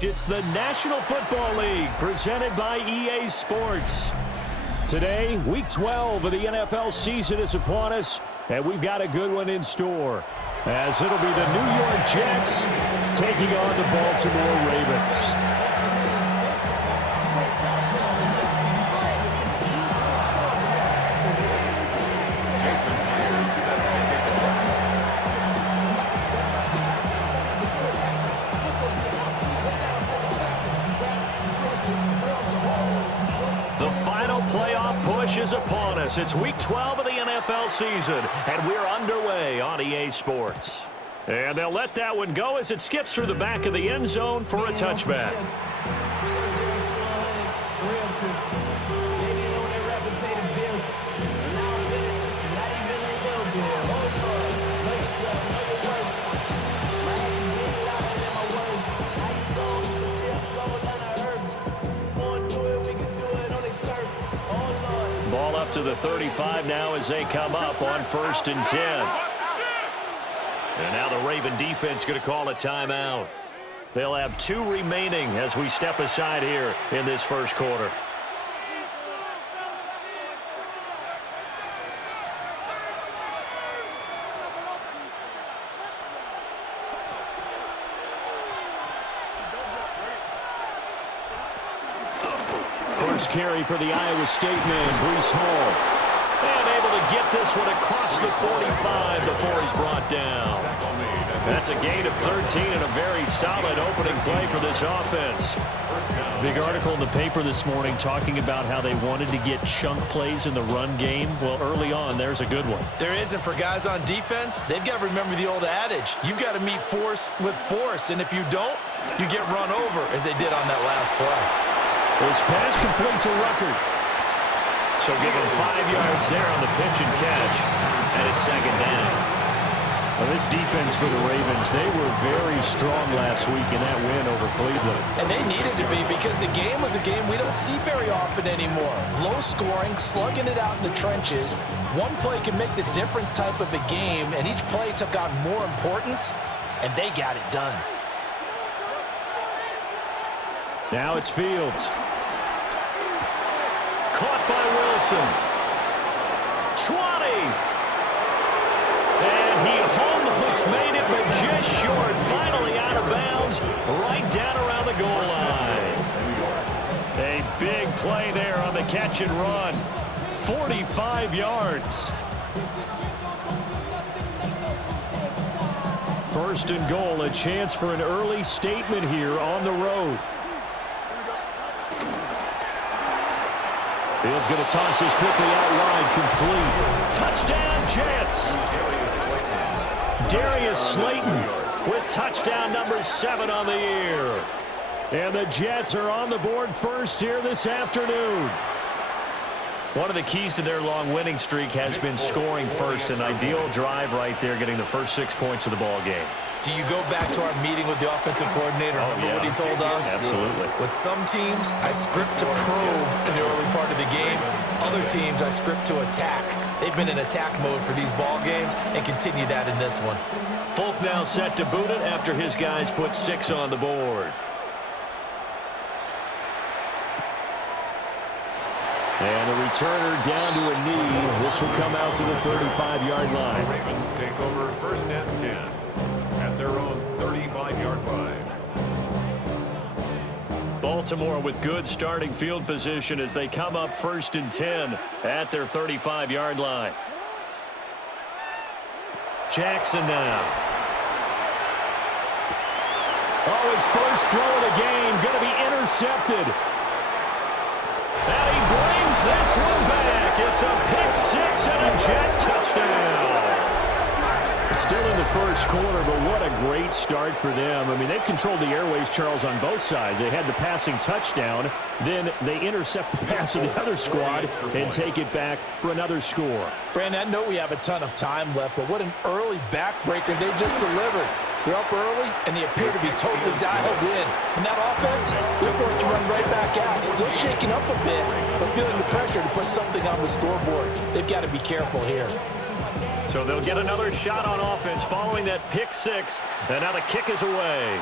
It's the National Football League presented by EA Sports. Today, Week 12 of the NFL season is upon us, and we've got a good one in store, as it'll be the New York Jets taking on the Baltimore Ravens. Is upon us. It's Week 12 of the NFL season, and we're underway on EA Sports. And they'll let that one go as it skips through the back of the end zone for a touchback. Ball up to the 35 now as they come up on 1st and 10. And now the Raven defense going to call a timeout. They'll have 2 remaining as we step aside here in this first quarter. First carry for the Iowa State man, Breece Hall. And able to get this one across the 45 before he's brought down. That's a gain of 13 and a very solid opening play for this offense. Big article in the paper this morning talking about how they wanted to get chunk plays in the run game. Well, early on, there's a good one. There is, and for guys on defense, they've got to remember the old adage. You've got to meet force with force, and if you don't, you get run over, as they did on that last play. This pass complete to Rucker. So give him 5 yards there on the pitch and catch, and it's 2nd down. Well, this defense for the Ravens, they were very strong last week in that win over Cleveland. And they needed to be because the game was a game we don't see very often anymore. Low scoring, slugging it out in the trenches. One play can make the difference type of a game, and each play took on more importance, and they got it done. Now it's Fields. Caught by Wilson. 20. And he almost made it, but just short. Finally out of bounds, right down around the goal line. A big play there on the catch and run. 45 yards. 1st and goal, a chance for an early statement here on the road. Fields going to toss this quickly out wide, complete. Touchdown, Jets. Darius Slayton with touchdown number 7 on the year. And the Jets are on the board first here this afternoon. One of the keys to their long winning streak has been scoring first. An ideal drive right there, getting the first 6 points of the ball game. Do you go back to our meeting with the offensive coordinator? Remember what he told us? Absolutely. With some teams, I script to probe in the early part of the game. Other teams, I script to attack. They've been in attack mode for these ball games and continue that in this one. Folk now set to boot it after his guys put 6 on the board. And the returner down to a knee. This will come out to the 35-yard line. The Ravens take over 1st and 10 at their own 35-yard line. Baltimore with good starting field position as they come up 1st and 10 at their 35-yard line. Jackson now. Oh, his first throw of the game going to be intercepted. And he brings this one back. It's a pick 6 and a Jet touchdown. Still in the first quarter, but what a great start for them. I mean, they've controlled the airways, Charles, on both sides. They had the passing touchdown. Then they intercept the pass of the other squad and take it back for another score. Brandon, I know we have a ton of time left, but what an early backbreaker they just delivered. They're up early, and they appear to be totally dialed in. And that offense, they're forced to run right back out. Still shaking up a bit, but feeling the pressure to put something on the scoreboard. They've got to be careful here. So they'll get another shot on offense following that pick six. And now the kick is away.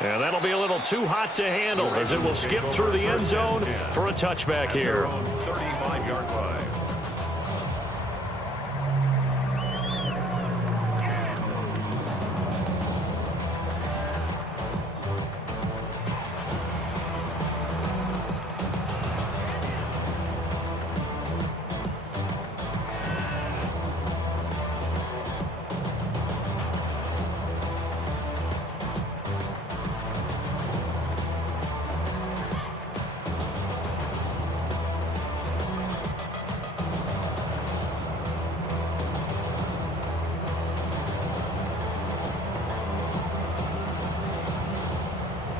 And that'll be a little too hot to handle as it will skip through the end zone for a touchback here. 35-yard line.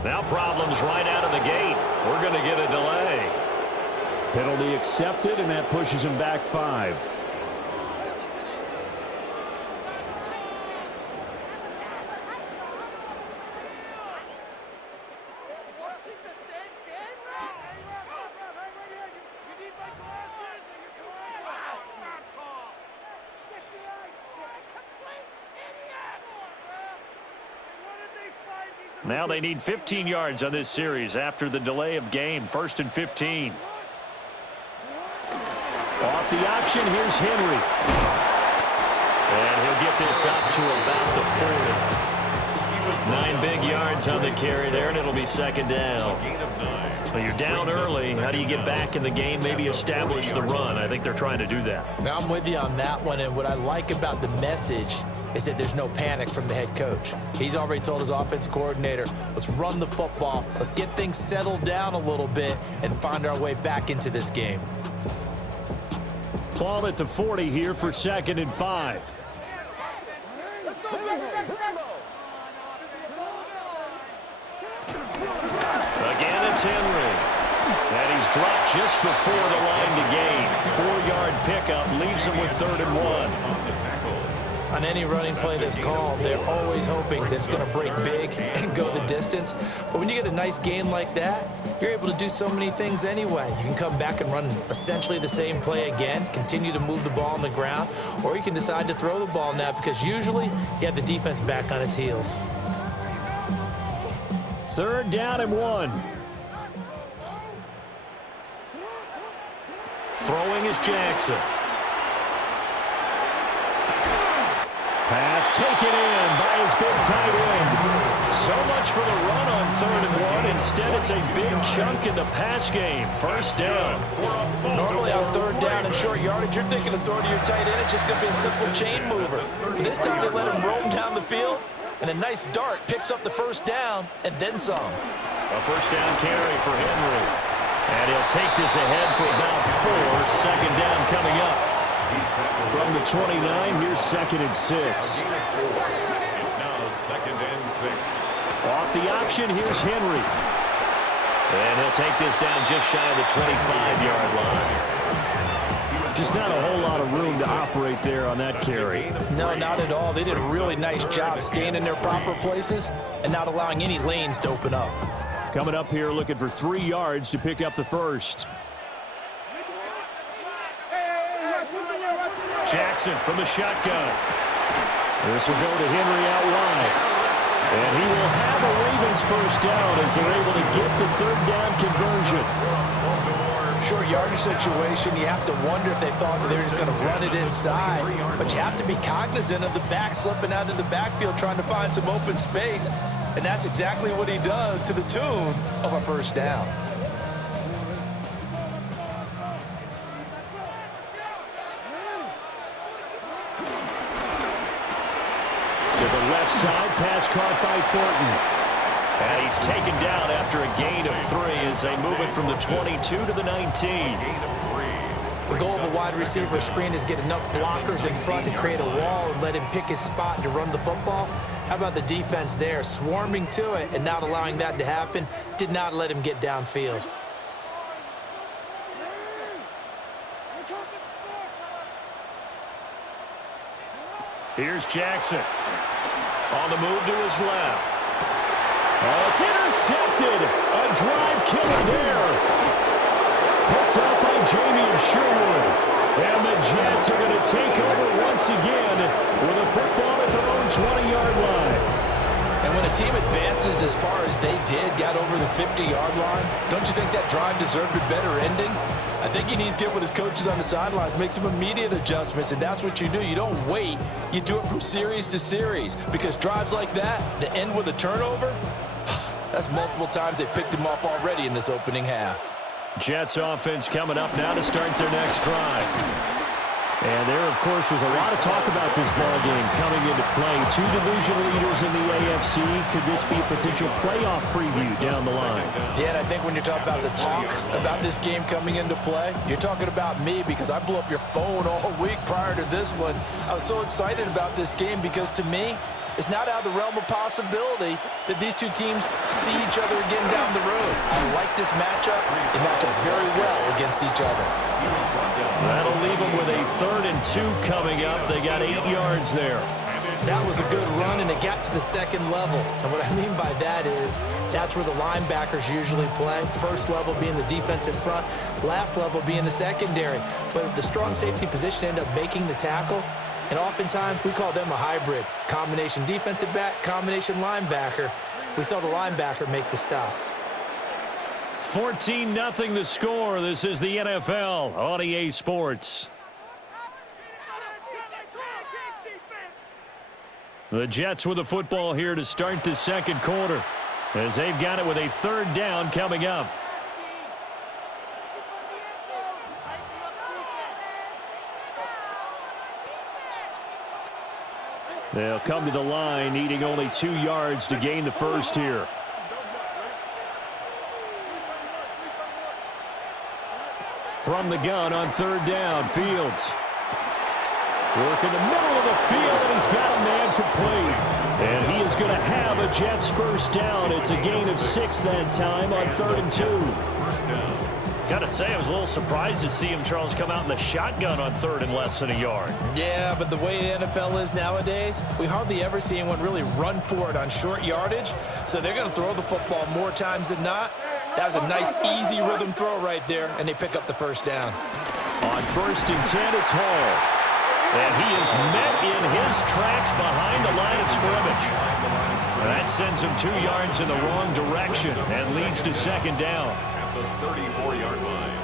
Now problems right out of the gate. We're going to get a delay. Penalty accepted, and that pushes him back 5. Now they need 15 yards on this series after the delay of game. 1st and 15. Off the option, here's Henry. And he'll get this up to about the 40. 9 big yards on the carry there, and it'll be 2nd down. Well, you're down early. How do you get back in the game, maybe establish the run? I think they're trying to do that. Now I'm with you on that one, and what I like about the message is that there's no panic from the head coach. He's already told his offensive coordinator, let's run the football, let's get things settled down a little bit and find our way back into this game. Ball at the 40 here for 2nd and 5. Again, it's Henry. And he's dropped just before the line to gain. 4-yard pickup leaves him with 3rd and 1. On any running play that's called, they're always hoping that it's going to break big and go the distance. But when you get a nice game like that, you're able to do so many things anyway. You can come back and run essentially the same play again, continue to move the ball on the ground, or you can decide to throw the ball now because usually you have the defense back on its heels. 3rd down and 1. Throwing is Jackson. Pass taken in by his big tight end. So much for the run on 3rd and 1. Instead, it's a big chunk in the pass game. 1st down. Normally on 3rd down and short yardage, you're thinking of throwing to your tight end. It's just going to be a simple chain mover. But this time they let him roam down the field, and a nice dart picks up the 1st down and then some. A 1st down carry for Henry. And he'll take this ahead for about 4. 2nd down coming up. From the 29, here's 2nd and 6. It's now 2nd and 6. Off the option, here's Henry. And he'll take this down just shy of the 25-yard line. Just not a whole lot of room to operate there on that carry. No, not at all. They did a really nice job staying in their proper places and not allowing any lanes to open up. Coming up here looking for 3 yards to pick up the 1st. Jackson from the shotgun. This will go to Henry out wide. And he will have a Ravens 1st down as they're able to get the 3rd down conversion. Short yardage situation, you have to wonder if they thought they were just going to run it inside. But you have to be cognizant of the back slipping out of the backfield trying to find some open space. And that's exactly what he does to the tune of a 1st down. Left side, pass caught by Thornton. And he's taken down after a gain of 3 as they move it from the 22 to the 19. The goal of a wide receiver screen is get enough blockers in front to create a wall and let him pick his spot to run the football. How about the defense there, swarming to it and not allowing that to happen? Did not let him get downfield. Here's Jackson. On the move to his left. Oh, it's intercepted. A drive killer there. Picked up by Jamie Sherwood. And the Jets are going to take over once again with a football at their own 20-yard line. And when a team advances as far as they did, got over the 50-yard line, don't you think that drive deserved a better ending? I think he needs to get with his coaches on the sidelines, make some immediate adjustments, and that's what you do. You don't wait. You do it from series to series, because drives like that, that end with a turnover, that's multiple times they picked him off already in this opening half. Jets offense coming up now to start their next drive. And there, of course, was a lot of talk about this ball game coming into play. Two division leaders in the AFC. Could this be a potential playoff preview down the line? Yeah, and I think when you're talking about the talk about this game coming into play, you're talking about me, because I blew up your phone all week prior to this one. I was so excited about this game because, to me, it's not out of the realm of possibility that these two teams see each other again down the road. I like this matchup. They match up very well against each other. That'll leave them with a 3rd and 2 coming up. They got 8 yards there. That was a good run, and it got to the second level. And what I mean by that is that's where the linebackers usually play. First level being the defensive front, last level being the secondary. But the strong safety position ended up making the tackle. And oftentimes, we call them a hybrid. Combination defensive back, combination linebacker. We saw the linebacker make the stop. 14-0 the score. This is the NFL on EA Sports. The Jets with the football here to start the second quarter, as they've got it with a 3rd down coming up. They'll come to the line, needing only 2 yards to gain the first here. From the gun on 3rd down, Fields. Work in the middle of the field, and he's got a man complete. And he is going to have a Jets first down. It's a gain of 6 that time on 3rd and 2. Got to say, I was a little surprised to see him, Charles, come out in the shotgun on 3rd and less than a yard. Yeah, but the way the NFL is nowadays, we hardly ever see anyone really run for it on short yardage. So they're going to throw the football more times than not. That was a nice, easy rhythm throw right there, and they pick up the first down. On 1st and 10, it's Hall. And he is met in his tracks behind the line of scrimmage. That sends him 2 yards in the wrong direction and leads to 2nd down. At the 34-yard line.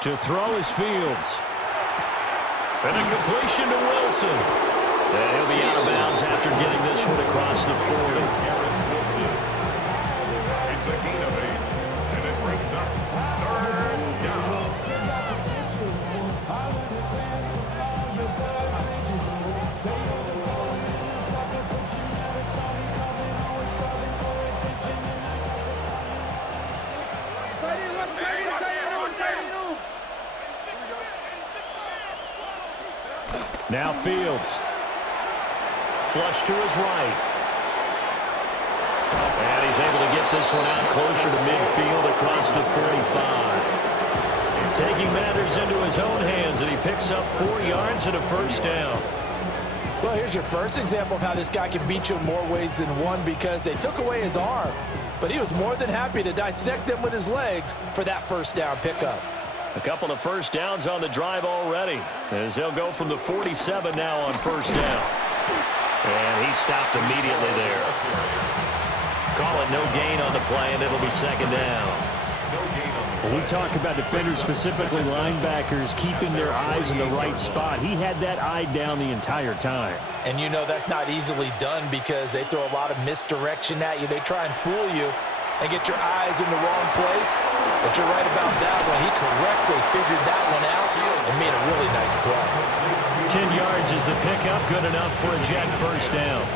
To throw is Fields. And a completion to Wilson. And he'll be out of bounds after getting this one across the 40. It's a gain of 8, and it brings up 3rd down. Now Fields. Flush to his right. And he's able to get this one out closer to midfield across the 45. Taking matters into his own hands, and he picks up 4 yards and a first down. Well, here's your first example of how this guy can beat you in more ways than one, because they took away his arm, but he was more than happy to dissect them with his legs for that first down pickup. A couple of first downs on the drive already, as they'll go from the 47 now on first down. And he stopped immediately there. Call it no gain on the play, and it'll be 2nd down. When we talk about defenders, specifically linebackers, keeping their eyes in the right spot, he had that eye down the entire time. And you know that's not easily done, because they throw a lot of misdirection at you. They try and fool you and get your eyes in the wrong place. But you're right about that one. He correctly figured that one out and made a really nice play. 10 yards is the pickup, good enough for a Jet first down.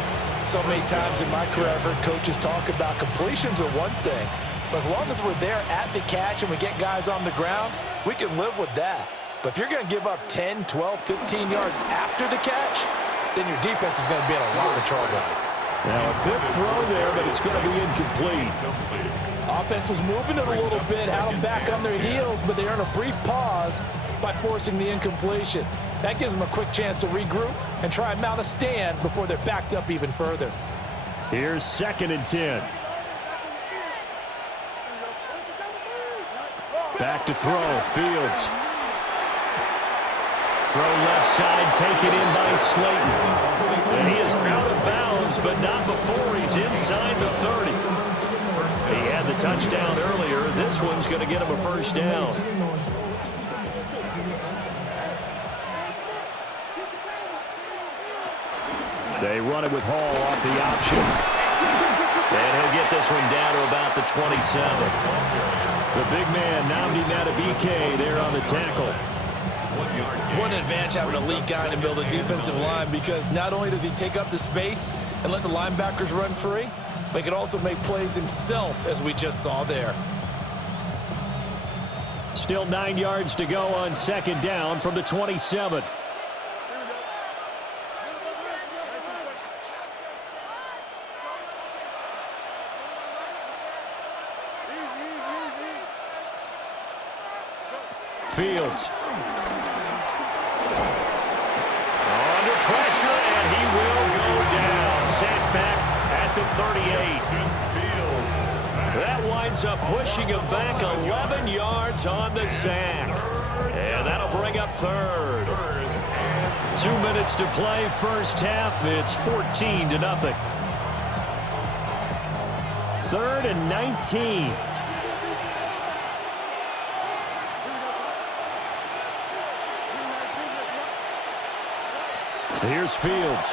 So many times in my career, I've heard coaches talk about completions are one thing, but as long as we're there at the catch and we get guys on the ground, we can live with that. But if you're going to give up 10, 12, 15 yards after the catch, then your defense is going to be in a lot of trouble. Now a quick throw there, but it's going to be incomplete. Offense was moving it a little bit, had them back on their heels, but they earned a brief pause by forcing the incompletion. That gives them a quick chance to regroup and try and mount a stand before they're backed up even further. Here's 2nd and 10. Back to throw. Fields. Throw left side, taken in by Slayton. And he is out of bounds, but not before he's inside the 30. He had the touchdown earlier. This one's going to get him a first down. They run it with Hall off the option. And he'll get this one down to about the 27. The big man, Nnamdi Madubuike, there on the tackle. What an advantage having an elite guy in the middle of the defensive line, because not only does he take up the space and let the linebackers run free, but he can also make plays himself, as we just saw there. Still 9 yards to go on 2nd down from the 27. Fields. Under pressure, and he will go down. Sacked back at the 38. That winds up pushing him back 11 yards on the sack. And that'll bring up 3rd. 2 minutes to play, first half. It's 14-0. 3rd and 19. Here's Fields.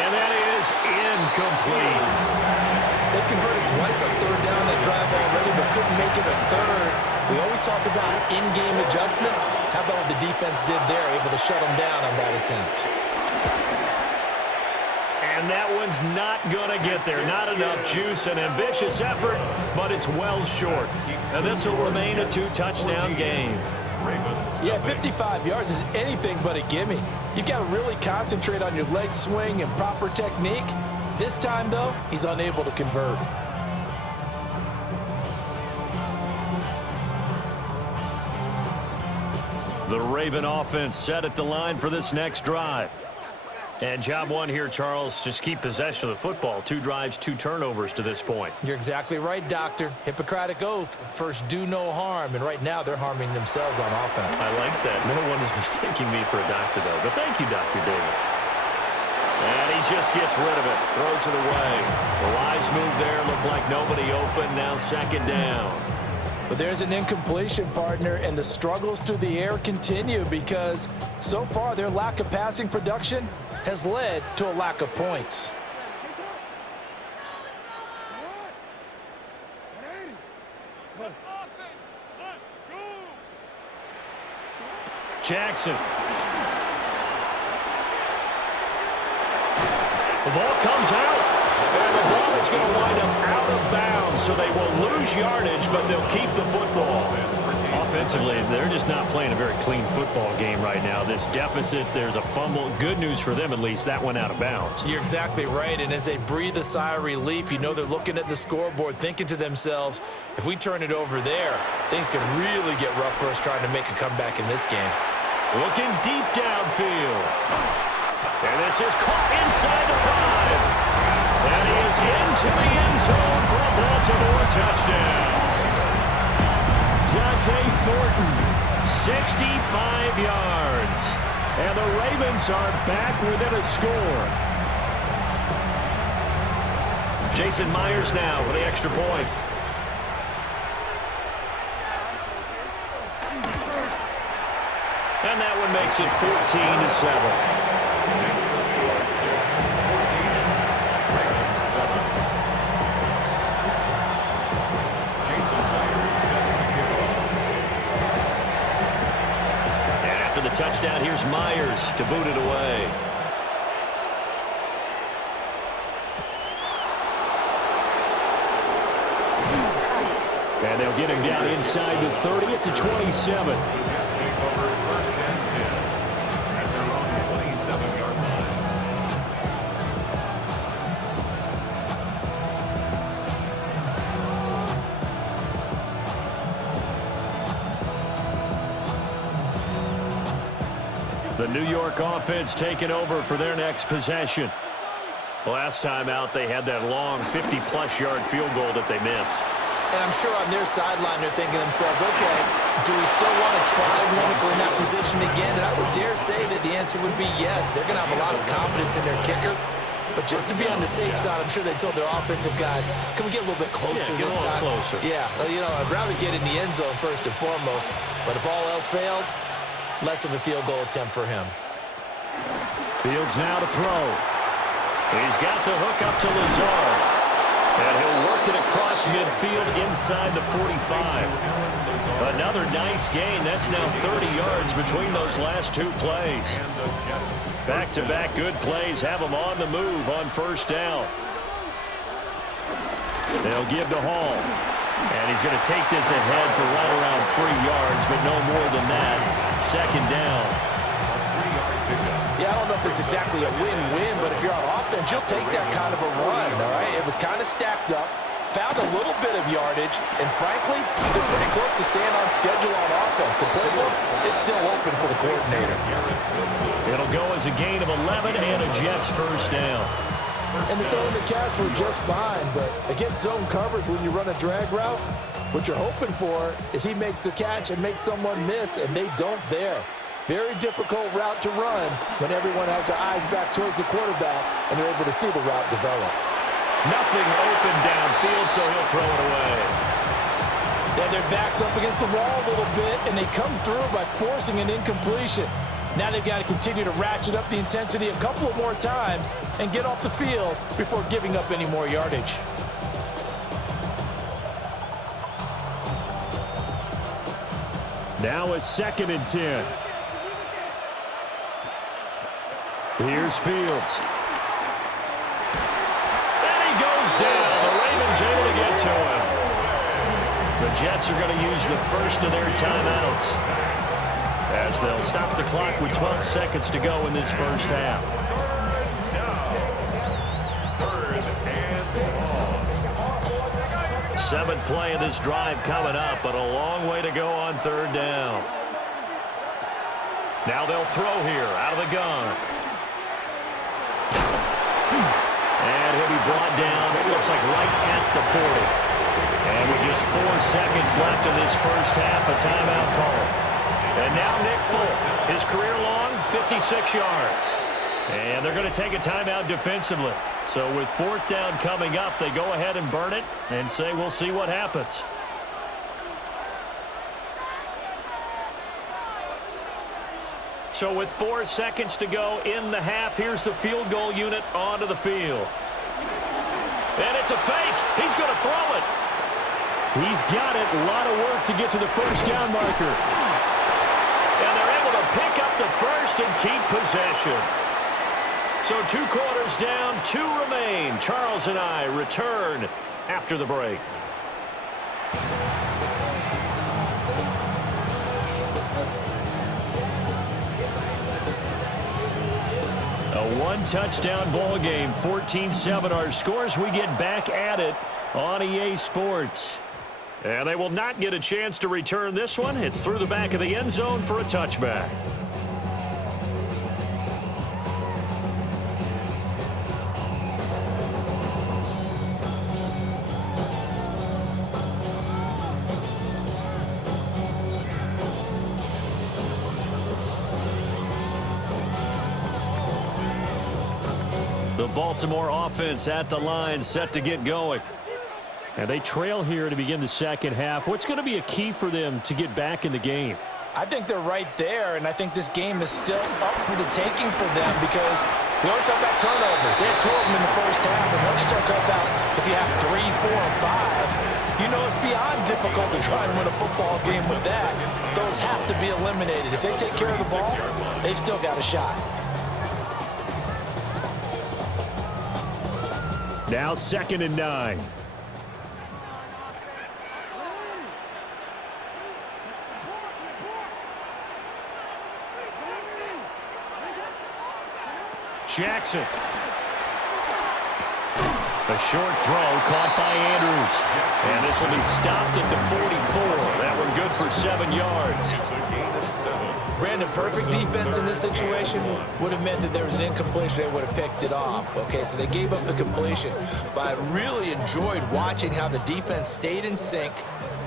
And that is incomplete. They converted twice on 3rd down that drive already, but couldn't make it a 3rd. We always talk about in-game adjustments. How about what the defense did there, able to shut them down on that attempt? And that one's not going to get there. Not enough juice, an ambitious effort, but it's well short. And this will remain a 2-touchdown game. Yeah, 55 yards is anything but a gimme. You've got to really concentrate on your leg swing and proper technique. This time, though, he's unable to convert. The Raven offense set at the line for this next drive. And job one here, Charles, just keep possession of the football. 2 drives, 2 turnovers to this point. You're exactly right, Doctor. Hippocratic oath. First, do no harm. And right now, they're harming themselves on offense. I like that. No one is mistaking me for a doctor, though. But thank you, Dr. Davis. And he just gets rid of it. Throws it away. The wise move there. Looked like nobody open. Now 2nd down. But there's an incompletion, partner, and the struggles through the air continue because so far their lack of passing production has led to a lack of points. Jackson. The ball comes out. And the ball is going to wind up out of bounds, so they will lose yardage, but they'll keep the football. Offensively, they're just not playing a very clean football game right now. This deficit, there's a fumble. Good news for them, at least. That went out of bounds. You're exactly right, and as they breathe a sigh of relief, you know they're looking at the scoreboard, thinking to themselves, if we turn it over there, things could really get rough for us trying to make a comeback in this game. Looking deep downfield. And this is caught inside the 5. And he is into the end zone for a Baltimore touchdown. Dante Thornton, 65 yards. And the Ravens are back within a score. Jason Myers now for the extra point. And that one makes it 14-7. Touchdown, here's Myers to boot it away. And they'll get him down inside the 30 at the 27. Take over 1st and 10 at their own 27-yard line. The New York offense taking over for their next possession. Last time out, they had that long 50-plus yard field goal that they missed. And I'm sure on their sideline they're thinking to themselves, okay, do we still want to try one if we're in that position again? And I would dare say that the answer would be yes. They're going to have a lot of confidence in their kicker. But just to be on the safe side, I'm sure they told their offensive guys, can we get a little bit closer this time? Closer. Yeah, I'd rather get in the end zone first and foremost. But if all else fails, less of a field goal attempt for him. Fields now to throw. He's got the hook up to Lazard. And he'll work it across midfield inside the 45. Another nice gain. That's now 30 yards between those last two plays. Back-to-back good plays have him on the move on first down. They'll give to Hall. And he's going to take this ahead for right around 3 yards, but no more than that. Second down. Yeah, I don't know if it's exactly a win-win, but if you're on offense, you'll take that kind of a run, all right? It was kind of stacked up, found a little bit of yardage, and frankly, they're pretty close to staying on schedule on offense. The playbook is still open for the coordinator. It'll go as a gain of 11 and a Jets first down. And the throw and the catch were just fine, but against zone coverage when you run a drag route, what you're hoping for is he makes the catch and makes someone miss, and they don't there. Very difficult route to run when everyone has their eyes back towards the quarterback and they're able to see the route develop. Nothing open downfield, so he'll throw it away. Then their back's up against the wall a little bit, and they come through by forcing an incompletion. Now they've got to continue to ratchet up the intensity a couple of more times and get off the field before giving up any more yardage. Now a 2nd and 10. Here's Fields. And he goes down. The Ravens able to get to him. The Jets are going to use the first of their timeouts as they'll stop the clock with 12 seconds to go in this first half. Seventh play of this drive coming up, but a long way to go on third down. Now they'll throw here out of the gun. And he'll be brought down, it looks like right at the 40. And with just 4 seconds left in this first half, a timeout call. And now Nick Folk, his career long, 56 yards. And they're going to take a timeout defensively. So with 4th down coming up, they go ahead and burn it and say we'll see what happens. So with 4 seconds to go in the half, here's the field goal unit onto the field. And it's a fake. He's going to throw it. He's got it. A lot of work to get to the first down marker. And they're able to pick up the first and keep possession. So 2 quarters down, 2 remain. Charles and I return after the break. A 1-touchdown ball game, 14-7 our scores. We get back at it on EA Sports. And they will not get a chance to return this one. It's through the back of the end zone for a touchback. The Baltimore offense at the line, set to get going. And they trail here to begin the second half. What's going to be a key for them to get back in the game? I think they're right there, and I think this game is still up for the taking for them because we always talk about turnovers. They had 2 of them in the first half, and once you start talking about if you have 3, 4, or 5, you know it's beyond difficult to try and win a football game with that. Those have to be eliminated. If they take care of the ball, they've still got a shot. Now 2nd and 9. Jackson. A short throw caught by Andrews. And this will be stopped at the 44. That one good for 7 yards. Brandon, perfect defense in this situation would have meant that there was an incompletion. They would have picked it off. Okay, so they gave up the completion. But I really enjoyed watching how the defense stayed in sync,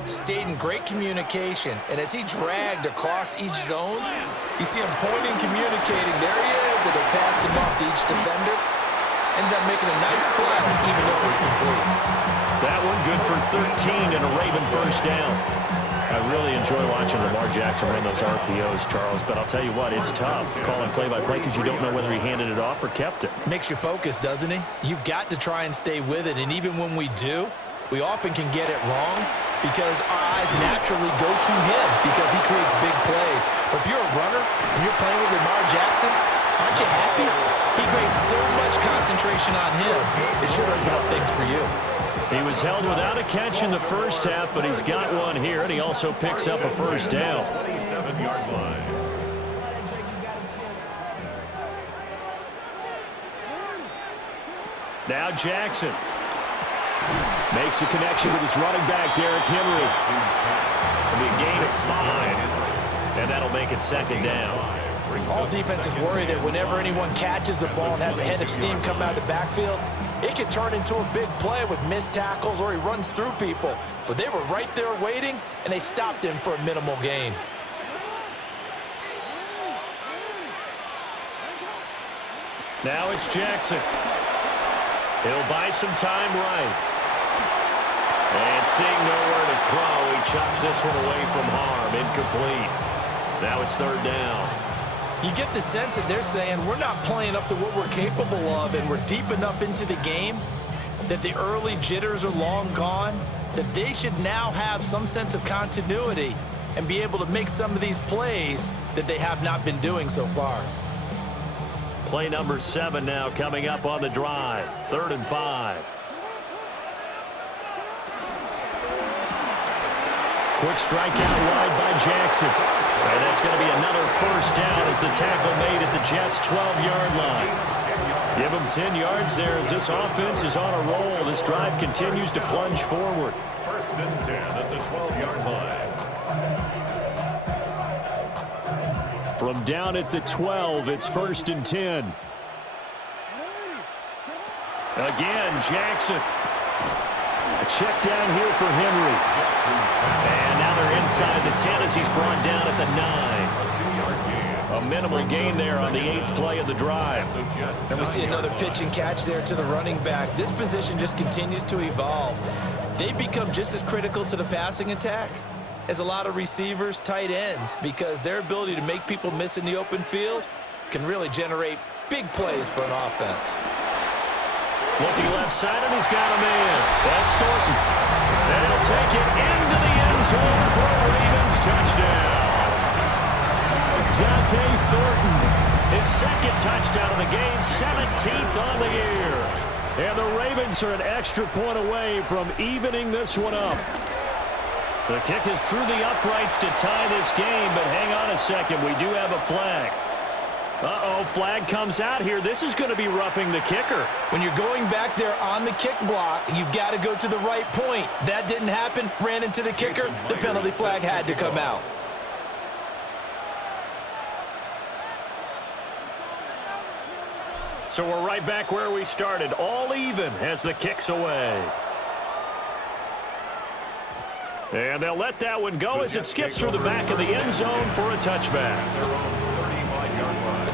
stayed in great communication, and as he dragged across each zone, you see him pointing, communicating. There he is, and they passed him off to each defender. Ended up making a nice play, even though it was complete. That one good for 13 and a Raven first down. I really enjoy watching Lamar Jackson run those RPOs, Charles, but I'll tell you what, it's tough calling play-by-play because you don't know whether he handed it off or kept it. Makes you focus, doesn't he? You've got to try and stay with it, and even when we do, we often can get it wrong because our eyes naturally go to him because he creates big plays. But if you're a runner and you're playing with Lamar Jackson, aren't you happy? He creates so much concentration on him, it should open up things for you. He was held without a catch in the first half, but he's got one here, and he also picks up a first down. 27-yard line. Now Jackson makes a connection with his running back, Derrick Henry. It'll be a gain of 5, and that'll make it second down. All defenses worry that whenever anyone catches the ball and has a head of steam come out of the backfield, it could turn into a big play with missed tackles or he runs through people. But they were right there waiting, and they stopped him for a minimal gain. Now it's Jackson. He'll buy some time right. And seeing nowhere to throw, he chucks this one away from harm. Incomplete. Now it's third down. You get the sense that they're saying we're not playing up to what we're capable of, and we're deep enough into the game that the early jitters are long gone, that they should now have some sense of continuity and be able to make some of these plays that they have not been doing so far. Play number 7 now coming up on the drive. 3rd and 5. Quick strike out wide by Jackson. And that's going to be another first down as the tackle made at the Jets' 12-yard line. Give them 10 yards there as this offense is on a roll. This drive continues to plunge forward. 1st and 10 at the 12-yard line. From down at the 12, it's 1st and 10. Again, Jackson. A check down here for Henry. And now they're inside the 10 as he's brought down at the 9. A minimal gain there on the 8th play of the drive. And we see another pitch and catch there to the running back. This position just continues to evolve. They become just as critical to the passing attack as a lot of receivers, tight ends, because their ability to make people miss in the open field can really generate big plays for an offense. Looking left side, and he's got a man. That's Thornton. And he'll take it into the end zone for a Ravens touchdown. Dante Thornton, his 2nd touchdown of the game, 17th on the year. And the Ravens are an extra point away from evening this one up. The kick is through the uprights to tie this game, but hang on a second. We do have a flag. Uh-oh, flag comes out here. This is going to be roughing the kicker. When you're going back there on the kick block, you've got to go to the right point. That didn't happen, ran into the kicker. The penalty flag had to come out. So we're right back where we started. All even as the kick's away. And they'll let that one go as it skips through the back of the end zone for a touchback. Their own 35-yard line.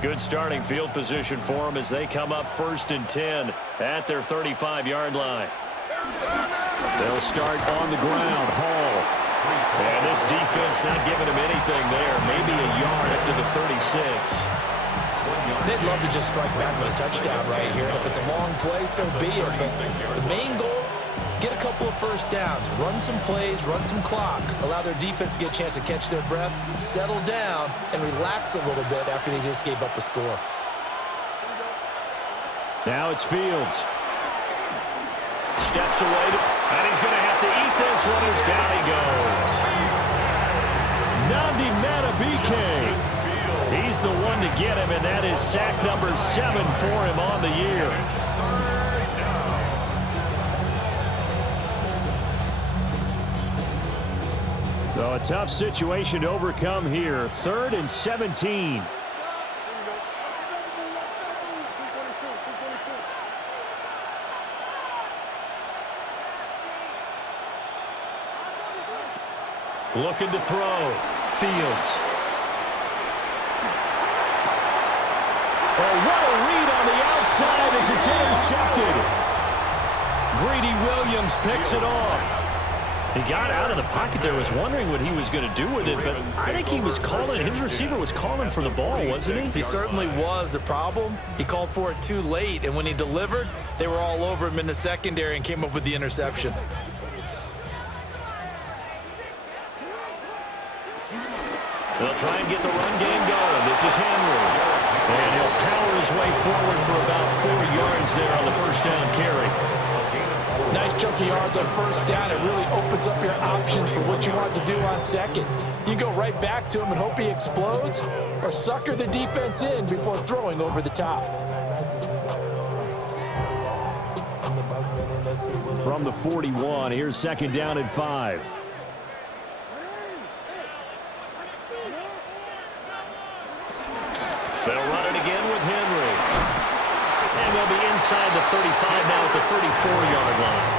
Good starting field position for them as they come up 1st and 10 at their 35-yard line. They'll start on the ground. Hall. And this defense not giving him anything there. Maybe a yard up to the 36. They'd love to just strike back with a touchdown right here. And if it's a long play, so be it. But the main goal, get a couple of first downs, run some plays, run some clock, allow their defense to get a chance to catch their breath, settle down, and relax a little bit after they just gave up a score. Now it's Fields. Steps away, and he's going to have to eat this one as down he goes. Nnamdi Madubuike he's the one to get him, and that is sack number 7 for him on the year. So a tough situation to overcome here. 3rd and 17. Looking to throw. Fields. Oh, what a read on the outside as it's intercepted. Greedy Williams picks it off. He got out of the pocket there, was wondering what he was going to do with it, but I think he was calling, his receiver was calling for the ball, wasn't he? He certainly was. The problem, he called for it too late, and when he delivered, they were all over him in the secondary and came up with the interception. They'll try and get the run game going. This is Henry. And he'll power his way forward for about 4 yards there on the first down carry. Nice chunky yards on first down. It really opens up your options for what you want to do on second. You go right back to him and hope he explodes, or sucker the defense in before throwing over the top. From the 41, here's 2nd down and 5. They'll run it again with Henry. And they'll be inside the 35 now at the 34-yard line.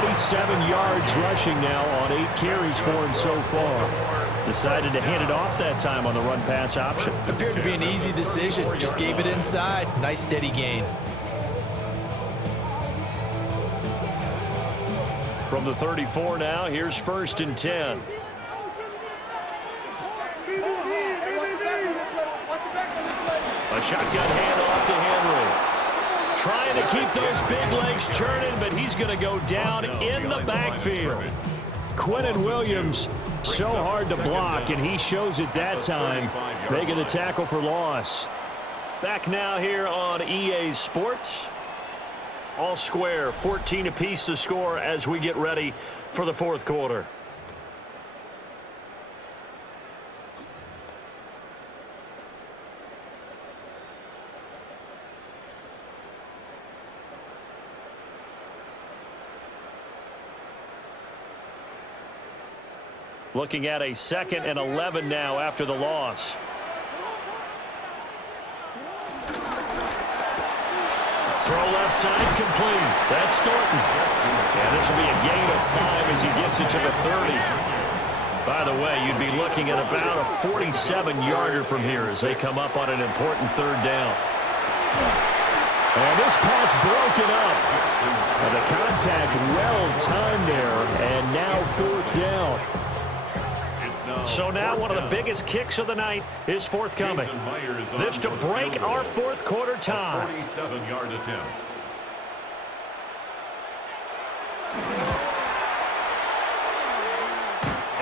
47 yards rushing now on 8 carries for him so far. Decided to hand it off that time on the run-pass option. Appeared to be an easy decision. Just gave it inside. Nice steady gain. From the 34 now, here's 1st and 10. A shotgun handoff to Henry. Trying to keep those big legs churning, but he's going to go down in the backfield. Quinnen Williams, so hard to block, and he shows it that time, making the tackle for loss. Back now here on EA Sports. All square, 14 apiece to score as we get ready for the 4th quarter. Looking at a 2nd and 11 now after the loss. Throw left side complete. That's Thornton. And this will be a gain of 5 as he gets it to the 30. By the way, you'd be looking at about a 47-yarder from here as they come up on an important 3rd down. And this pass broken up. And the contact well timed there. And now 4th down. So now one of the biggest kicks of the night is forthcoming. This to break our 4th quarter tie. 47-yard attempt.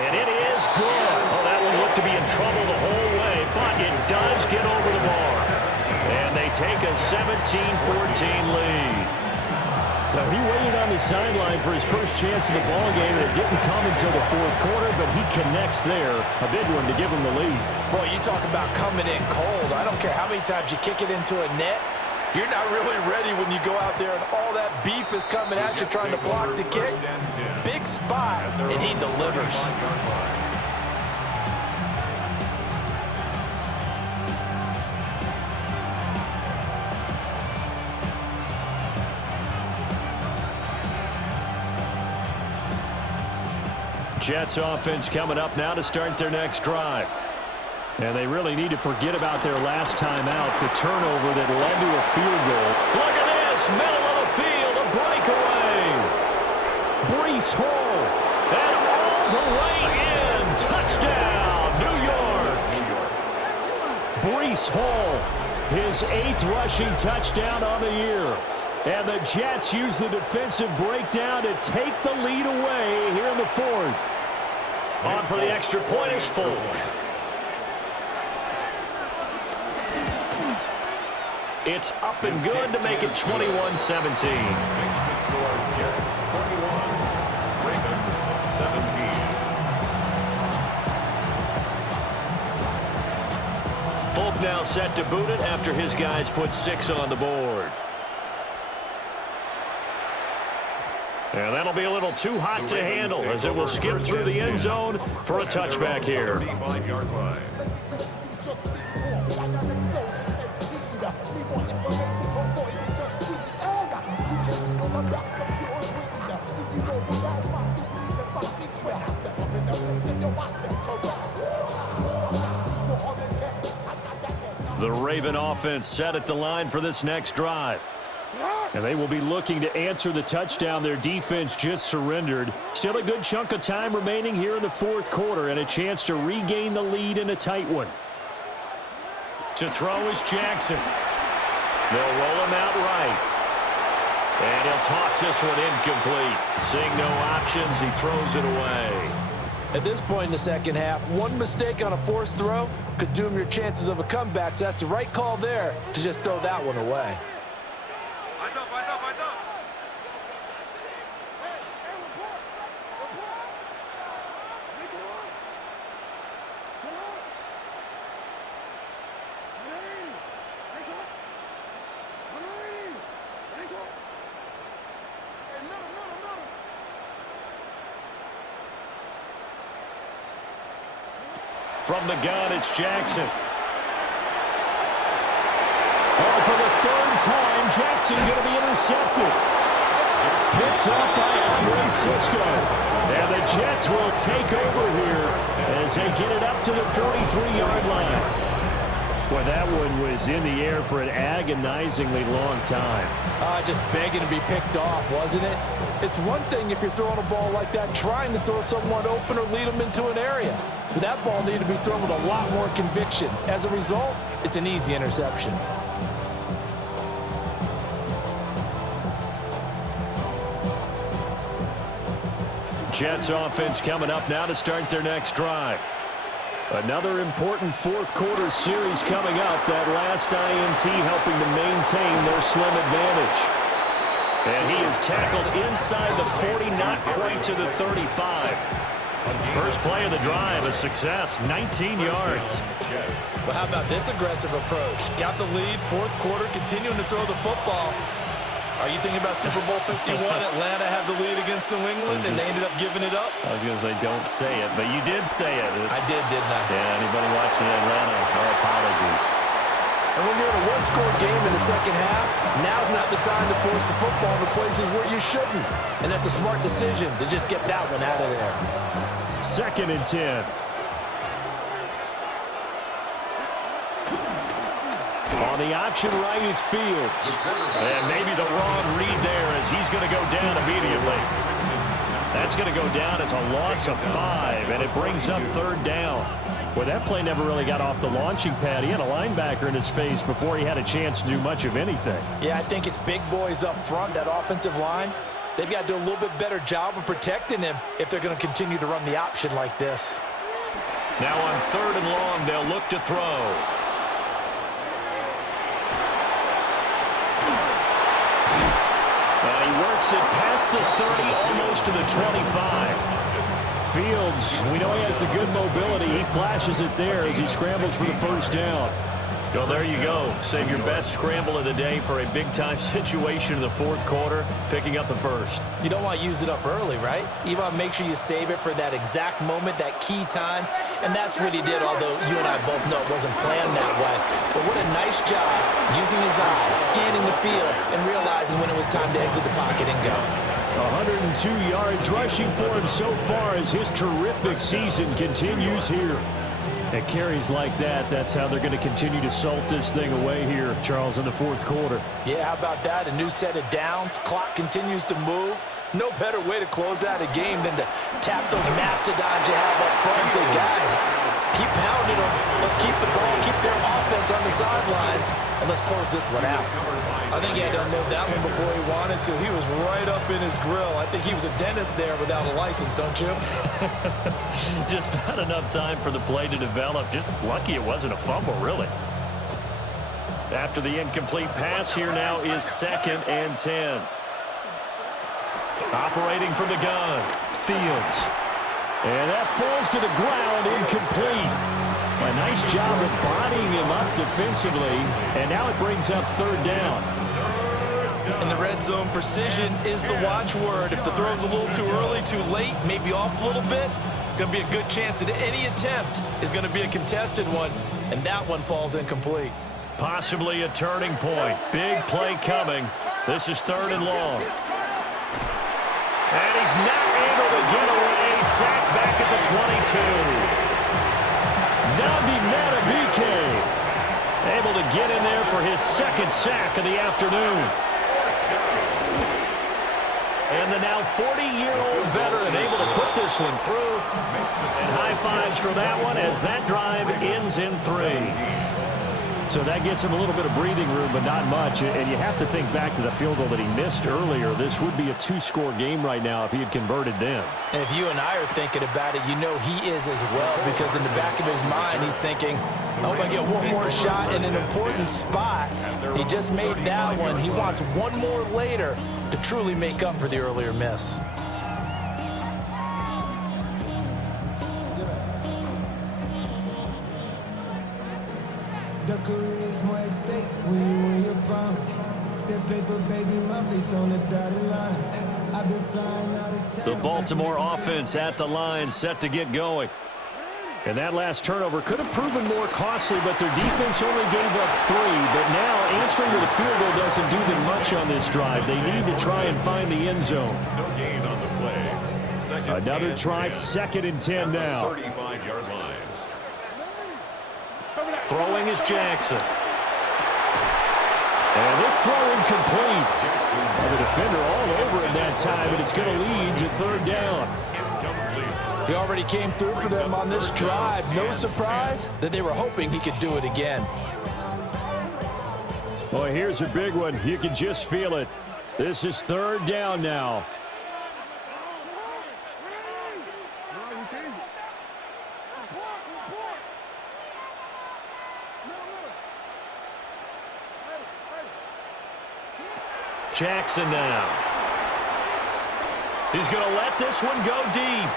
And it is good. Oh, that one looked to be in trouble the whole way, but it does get over the bar. And they take a 17-14 lead. So he waited on the sideline for his first chance in the ballgame, and it didn't come until the 4th quarter, but he connects there. A big one to give him the lead. Boy, you talk about coming in cold. I don't care how many times you kick it into a net. You're not really ready when you go out there and all that beef is coming at you trying to block the kick. Big spot, and he delivers. Jets offense coming up now to start their next drive. And they really need to forget about their last time out, the turnover that led to a field goal. Look at this, middle of the field, a breakaway. Breece Hall, and all the way in, touchdown, New York. Breece Hall, his 8th rushing touchdown on the year. And the Jets use the defensive breakdown to take the lead away here in the 4th. On for the extra point is Folk. It's up and good to make it 21-17. Makes the score Jets 21, Ravens 17. set to boot it after his guys put 6 on the board. And that'll be a little too hot to handle as it will skip through the end zone for a touchback here. 35-yard line. The Raven offense set at the line for this next drive. And they will be looking to answer the touchdown their defense just surrendered. Still a good chunk of time remaining here in the fourth quarter and a chance to regain the lead in a tight one. To throw is Jackson. They'll roll him out right. And he'll toss this one incomplete. Seeing no options, he throws it away. At this point in the second half, one mistake on a forced throw could doom your chances of a comeback, so that's the right call there to just throw that one away. From the gun, it's Jackson. Oh, for the third time, Jackson going to be intercepted. Picked up by Andre Cisco. And the Jets will take over here as they get it up to the 43-yard line. Well, that one was in the air for an agonizingly long time. Just begging to be picked off, wasn't it? It's one thing if you're throwing a ball like that, trying to throw someone open or lead them into an area. But that ball needed to be thrown with a lot more conviction. As a result, it's an easy interception. Jets offense coming up now to start their next drive. Another important fourth quarter series coming up. That last INT helping to maintain their slim advantage. And he is tackled inside the 40, not quite to the 35. First play of the drive, a success, 19 yards. Well, how about this aggressive approach? Got the lead, fourth quarter, continuing to throw the football. Are you thinking about Super Bowl 51? Atlanta had the lead against New England, and they ended up giving it up? I was going to say, don't say it, but you did say it. I did, didn't I? Yeah, anybody watching Atlanta, our apologies. And when you're in a one-score game in the second half, now's not the time to force the football to places where you shouldn't. And that's a smart decision to just get that one out of there. 2nd and 10. On the option right is Fields. And maybe the wrong read there as he's going to go down immediately. That's going to go down as a loss of 5, and it brings up 3rd down. Well, that play never really got off the launching pad. He had a linebacker in his face before he had a chance to do much of anything. Yeah, I think it's big boys up front, that offensive line. They've got to do a little bit better job of protecting him if they're going to continue to run the option like this. Now on 3rd and long, they'll look to throw. And he works it past the 30, almost to the 25. Fields, we know he has the good mobility. He flashes it there as he scrambles for the first down. Well, there you go. Save your best scramble of the day for a big-time situation in the fourth quarter, picking up the first. You don't want to use it up early, right? You want to make sure you save it for that exact moment, that key time. And that's what he did, although you and I both know it wasn't planned that way. But what a nice job using his eyes, scanning the field, and realizing when it was time to exit the pocket and go. 102 yards rushing for him so far as his terrific season continues here. At carries like that, that's how they're going to continue to salt this thing away here, Charles, in the fourth quarter. Yeah, how about that? A new set of downs. Clock continues to move. No better way to close out a game than to tap those mastodons you have up front and say, guys, keep pounding them. Let's keep the ball, keep their offense on the sidelines, and let's close this one out. I think he had to unload that one before he wanted to. He was right up in his grill. I think he was a dentist there without a license, don't you? Just not enough time for the play to develop. Just lucky it wasn't a fumble, really. After the incomplete pass, here now is 2nd and 10. Operating from the gun, Fields. And that falls to the ground, incomplete. A nice job of bodying him up defensively, and now it brings up third down. In the red zone, precision is the watchword. If the throw's a little too early, too late, maybe off a little bit, going to be a good chance that any attempt is going to be a contested one, and that one falls incomplete. Possibly a turning point. Big play coming. This is third and long. And he's not able to get away. Sacked back at the 22. Nabi Matabike able to get in there for his second sack of the afternoon. And the now 40-year-old veteran able to put this one through. And high fives for that one as that drive ends in 3. So that gets him a little bit of breathing room, but not much. And you have to think back to the field goal that he missed earlier. This would be a 2-score game right now if he had converted then. And if you and I are thinking about it, you know he is as well, because in the back of his mind, he's thinking, I hope I get one more shot in an important spot. He just made that one. He wants one more later to truly make up for the earlier miss. The career is more at stake when you win your pound. That paper, baby, my face on the dotted line. I've been flying out of town. The Baltimore offense at the line, set to get going. And that last turnover could have proven more costly, but their defense only gave up 3. But now answering to the field goal doesn't do them much on this drive. They need to try and find the end zone. No gain on the play. Another try, 2nd and 10 now. 35-yard line. Throwing is Jackson. And this throw incomplete. The defender all over it that time, and it's going to lead to third down. He already came through for them on this drive. No surprise that they were hoping he could do it again. Boy, here's a big one. You can just feel it. This is third down now. Jackson now. He's going to let this one go deep.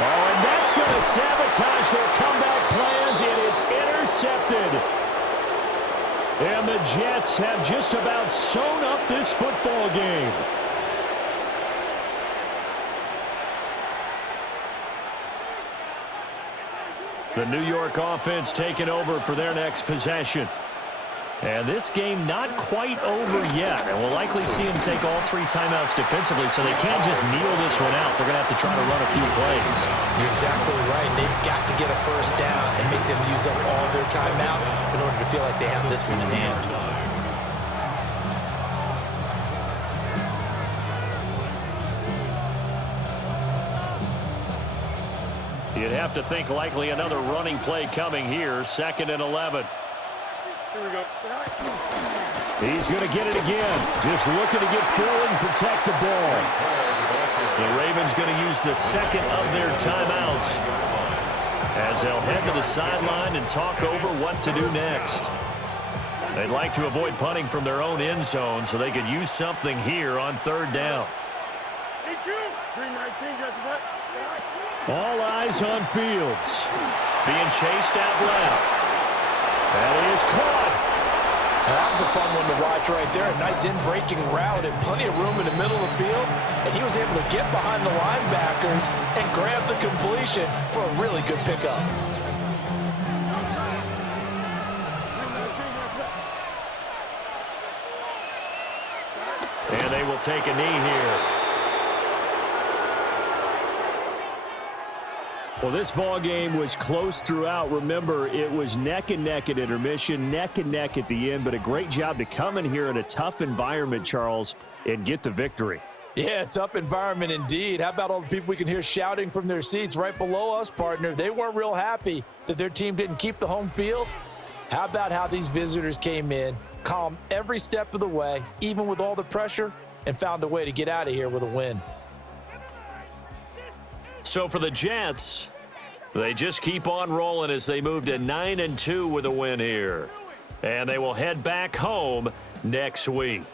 Oh, and that's going to sabotage their comeback plans. It is intercepted. And the Jets have just about sewn up this football game. The New York offense taking over for their next possession. And this game not quite over yet. And we'll likely see them take all 3 timeouts defensively, so they can't just kneel this one out. They're going to have to try to run a few plays. You're exactly right. They've got to get a first down and make them use up all their timeouts in order to feel like they have this one in hand. You'd have to think likely another running play coming here. 2nd and 11. Here we go. He's going to get it again. Just looking to get forward and protect the ball. The Ravens going to use the 2nd of their timeouts as they'll head to the sideline and talk over what to do next. They'd like to avoid punting from their own end zone so they could use something here on third down. All eyes on Fields. Being chased out left. That is caught. That was a fun one to watch right there. A nice in-breaking route and plenty of room in the middle of the field. And he was able to get behind the linebackers and grab the completion for a really good pickup. And they will take a knee here. Well, this ball game was close throughout. Remember, it was neck and neck at intermission, neck and neck at the end, but a great job to come in here in a tough environment, Charles, and get the victory. Yeah, tough environment indeed. How about all the people we can hear shouting from their seats right below us, partner? They weren't real happy that their team didn't keep the home field. How about how these visitors came in, calm every step of the way, even with all the pressure, and found a way to get out of here with a win. So for the Jets, they just keep on rolling as they move to 9-2 with a win here. And they will head back home next week.